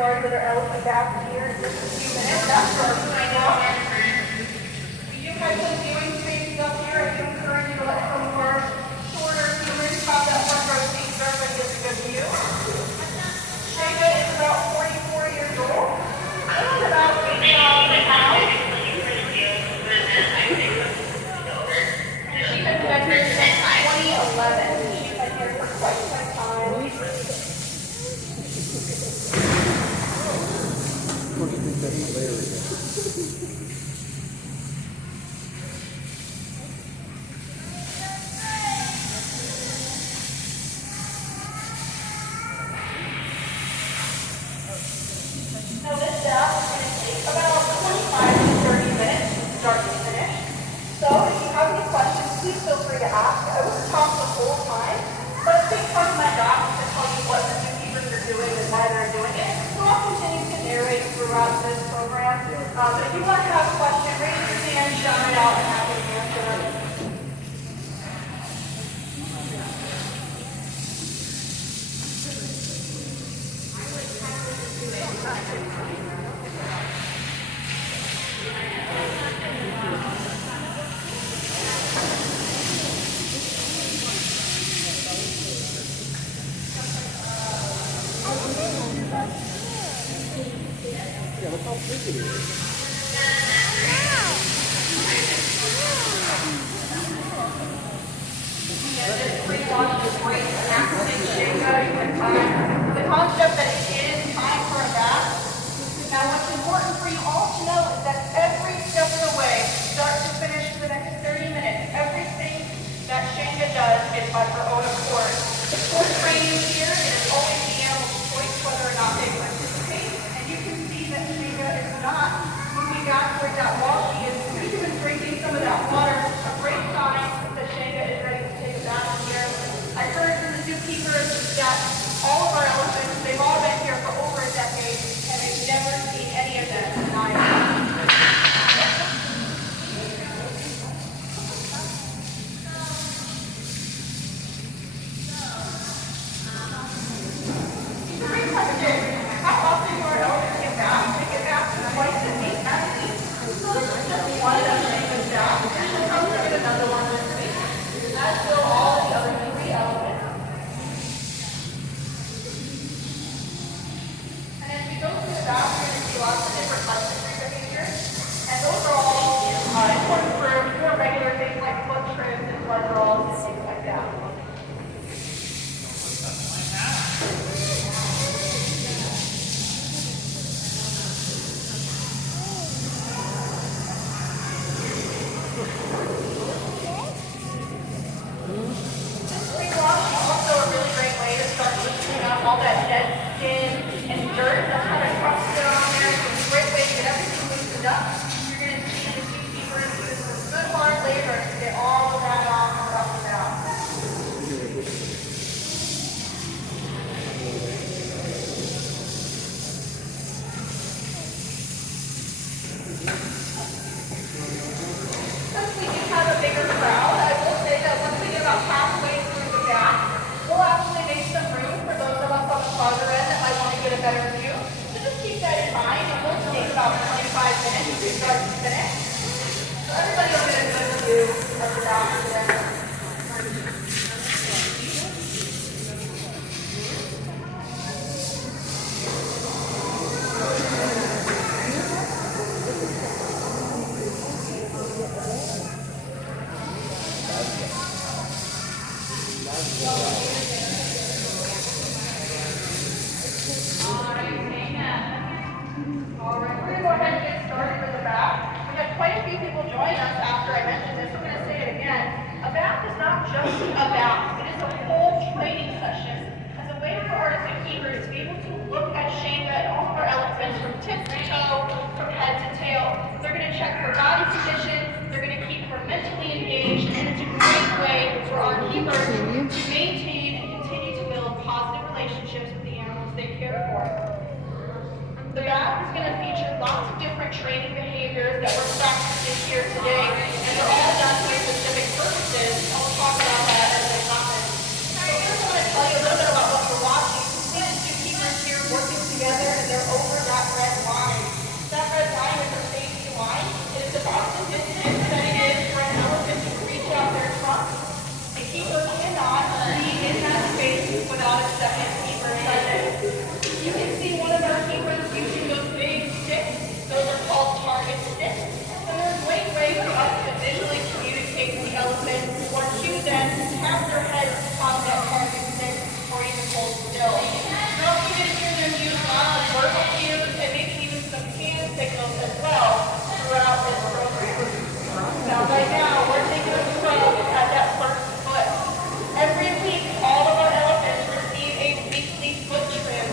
start with our elephant bath here in just a few minutes. That's our sign off. We do have some viewing spaces up here. I do encourage you to let some of our shorter viewers have that front row seat so everybody gets a good view. Shayna is about 44 years old and about 8,000 pounds. And she has been here since 2011. She's been here for quite some time. Now this bath is going to take about 25 to 30 minutes from start to finish. So if you have any questions, please feel free to ask. I won't talk the whole time, but a big part of my job is to tell you what the zookeepers are doing and why they're doing it. So I'll continue to narrate throughout this program. But if you want to have a question, raise your hand, shout it out, and happy to answer them. Yeah, look how big it is. This pre-wash is great to acclimate Shayna. You can find the concept that it is time for a bath. Now what's important for you all to know is that every step of the way, start to finish for the next 30 minutes, everything that Shayna does is by her own accord. Before training here, it is always the animal's choice whether or not they participate. And you can see that Shayna is not moving back towards that wall. She is even drinking some of that water. A great sign that Shayna is ready to take a bath here. I heard from the zookeepers that all of our elephants, they've all been here for over a decade, and they've never seen any of them deny it. It's a great time of day. How often do our elephants get baths? They get baths twice a week, at least. So this is just one of Shayna's baths. She'll probably get another one this week. As will all of the other 3 elephants. And as we go through the bath, we're going to see lots of different types of tree behaviors. And those are all important for more regular things like foot trims and blood draws and things like that. Pre-wash is also a really great way to start loosening up all that dead skin and dirt that's kind of crusted on there. It's a great way to get everything loosened up. You're going to see the zookeepers do some good hard labor to get all of that off and up and down. Since we do have a bigger crowd, I will say that once we get about halfway through the bath, we'll actually make some room for those of us on the farther end that might want to get a better view. So just keep that in mind. It will take about 25 minutes to start to finish. So everybody will get a good view of the bath today. Alright, we're going to go ahead and get started with the bath. We had quite a few people join us after I mentioned this. I'm going to say it again. A bath is not just a bath. It is a whole training session as a way for our zookeepers to be able to look at Shayna and all of our elephants from tip to toe, from head to tail. They're going to check her body condition. They're going to keep her mentally engaged. And it's a great way for our keepers to maintain and continue to build positive relationships with the animals they care for. The bath is going to feature lots of different training behaviors that we're practicing here today, and they're all done for specific purposes. I'll talk about that as they happen. So first I want to tell you a little bit about what we're watching. You can see the zookeepers here working together, and they're second keeper session. You can see one of our keepers using those big sticks. Those are called target sticks. And they're a great way for us to visually communicate with the elephant or to then have their heads on that target stick or even hold still. You're also going to hear them use lots of verbal cues and maybe even some hand signals as well throughout this program. Now right now, we're taking a stroke at that first foot. Every week, all of our elephants receive a weekly foot trim.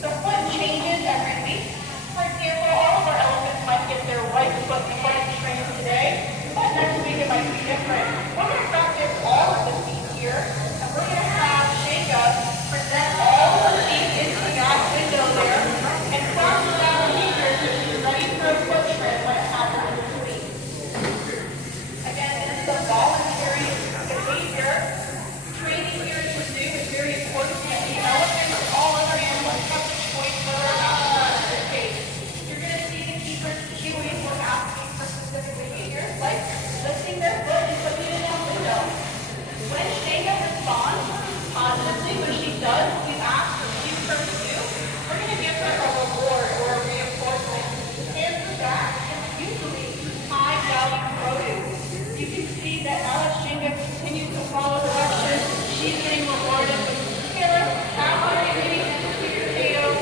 The foot changes every week. For example, all of our elephants might get their right foot trimmed today, but next week it might be different. We're going to practice all of the feet here, and we're going to have Shaka present all of the feet into that window there, and cross down the fingers so she's ready for a foot trim when it happens this week. Again, this is a voluntary behavior. Training here at the zoo is very important, and the elephants and all other animals have the choice whether or not to participate. You're going to see the keepers cueing or asking for specific behaviors, like lifting their foot and putting it in a window. When Shaka responds positively, which she does, we ask or cue her to do, we're going to give her a reward or a reinforcement. And for that, it's usually high-value produce. You can see that now as Shaka continues to follow directions, she's getting rewarded with carrots, apples, maybe sweet potatoes.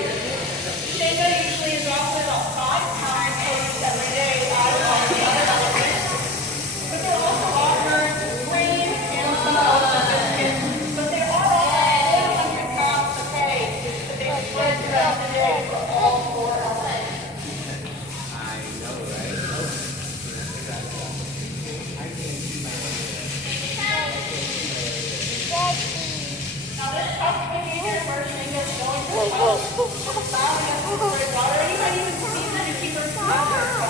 Shaka usually is offered about 5 times every day out of the other elephants. But they're also offered grain and some elephant biscuits. But they are all 400 pounds of hay that they spread throughout the day for all 4 elephants. Now this tough behavior where Shanga's going to the house, allowing us to spray water, you might even see her to keep her smell better.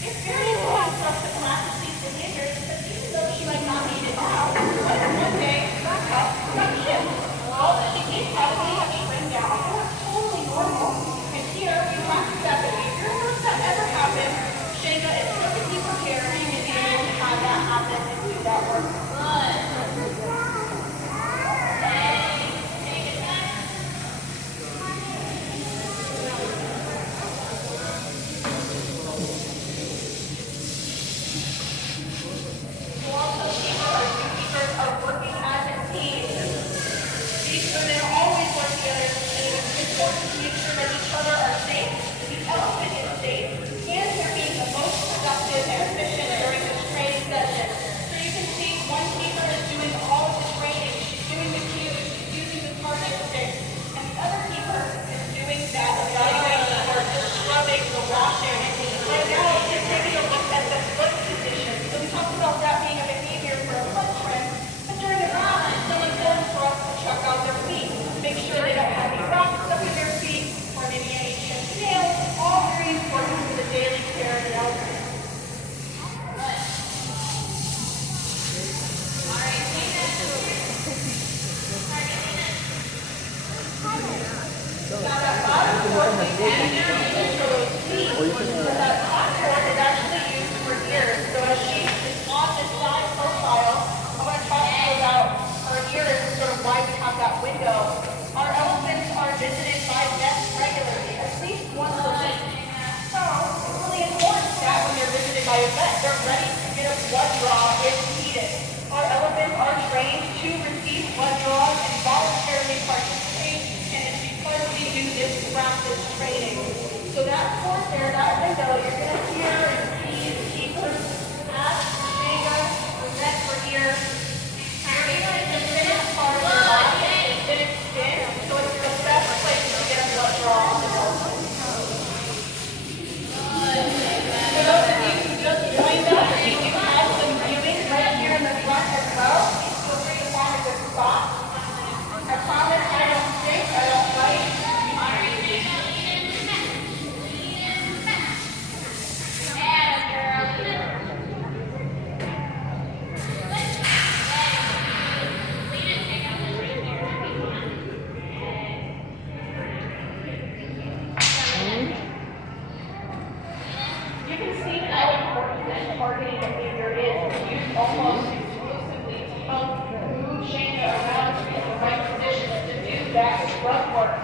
It's very important for us to practice these behaviors because even though she might not need it now, what if one day her cup got chipped? Well, she may probably have shrink down. That's totally normal. And here, we practice that behavior. If that ever happens, Shanga is perfectly prepared to be able to have that happen and do that work. Keepers are working as a team. These women always work together as a team. It's important to make sure that each other are safe, the elephant is safe, and they're being the most productive and efficient during this training session. So you can see one keeper is doing all of the training. She's doing the cues, she's using the target stick, and the other keeper is doing that evaluation or the scrubbing, the washing. Right now, we're taking a look at the foot position. So we talked about that being a behavior for a foot trim, but during the class, it's still important for us to check out their feet, make sure they don't have any rocks stuck in their feet, or maybe any chipped nails. All very important for the daily care of the elephant. Now that bottom fork we can use for those feet, but that top fork is actually used for ears. So as she is on this side profile, I'm going to talk to you about her ears and sort of why we have that window. Our elephants are visited by vets regularly, at least once a week. So it's really important that when they're visited by a vet, they're ready to get a blood draw if needed. Our elephants are trained to receive blood draws and voluntarily participate, and it's because we do this practice training. So that fork there, that window, you're going to hear and see the keepers ask Shanga, present for ear. Your ear is the thinnest part of your body, it's the thinnest skin, so it's the best place to get a blood draw on the elephant. For those of you who just joined us, we do have some viewing right here in the front as well. Please feel free to that is grunt work.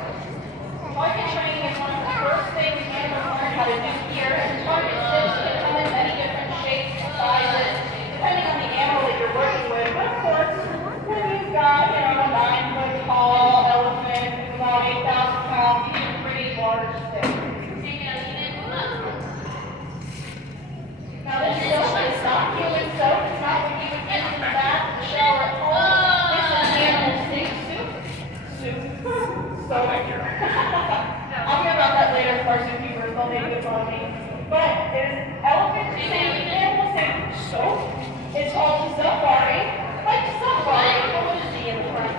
Target training is one of the first things animals learn how to do here, and target sits can come in many different shapes and sizes, depending on the animal that you're working with. But of course, when you've got, a 9-foot tall elephant, about 8,000 pounds, these are pretty large sticks. Now this soap is not human soap, it's not what you would get in the bath of the shower at home. This is animal stink soup. So I'll hear about that later for our zookeepers, they'll make it on me. But it is elephant stink, animal stink soap. It's called Safari. Like Safari, but with a Z in the front.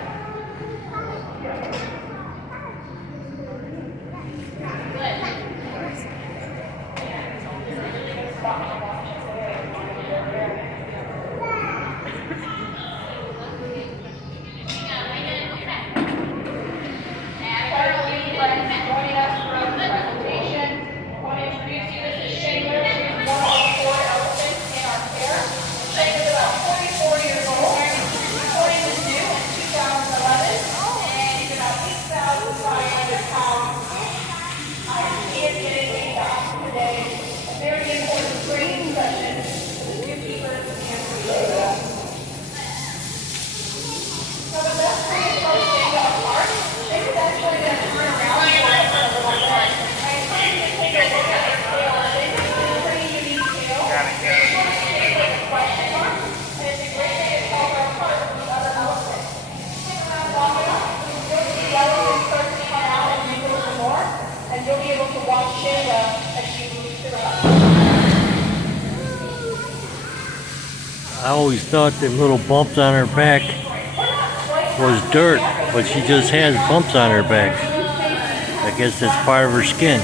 I always thought them little bumps on her back was dirt, but she just has bumps on her back. I guess that's part of her skin.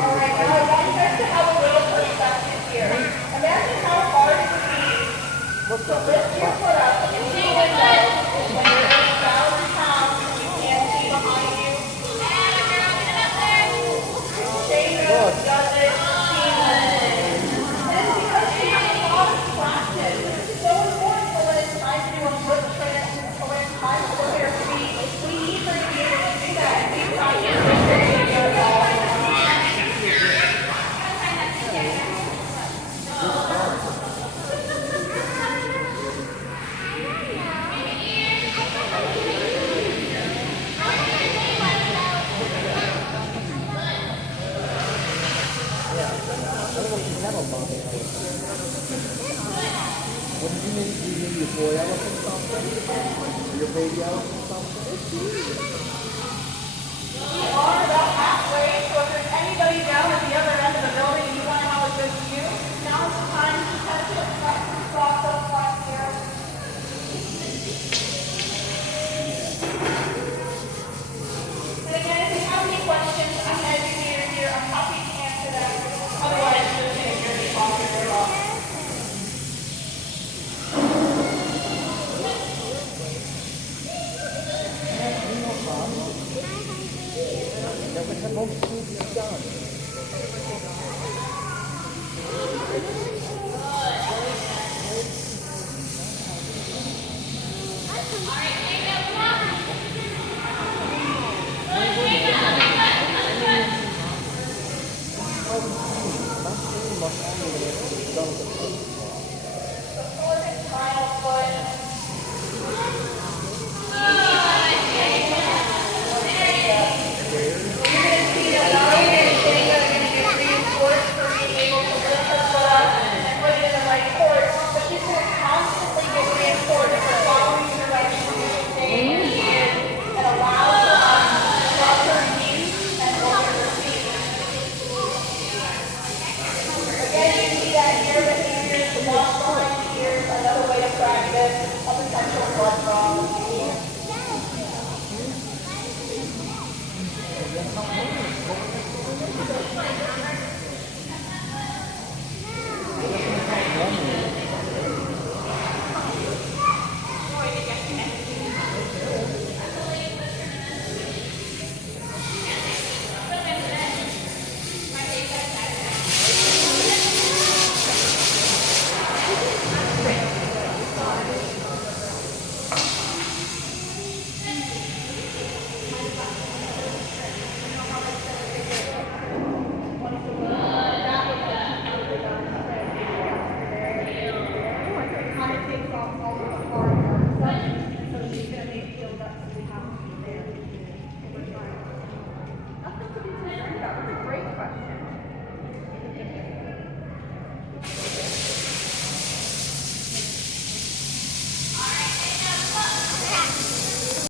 Alright, now I want you guys to have a little perspective here. Imagine how hard it would be to lift your foot up and see the window when you're 8,000 pounds and you can't see behind you. Shayna does it seamlessly. And it's because she has a lot of practice. This is so important for when it's time to do a foot training, or when it's time for her to be, we need her to be able to do that. We've got to What did you name? You name your boy elephant something? Or your baby elephant something? We are about halfway, so if there's anybody down at the other end of the building and you want to have a good view, now's the time to kind of put some socks up front here. And again, if you have any questions, I'm an educator here. I'm happy to answer them. Otherwise, just going to hear me talking very well. Again, you see that here with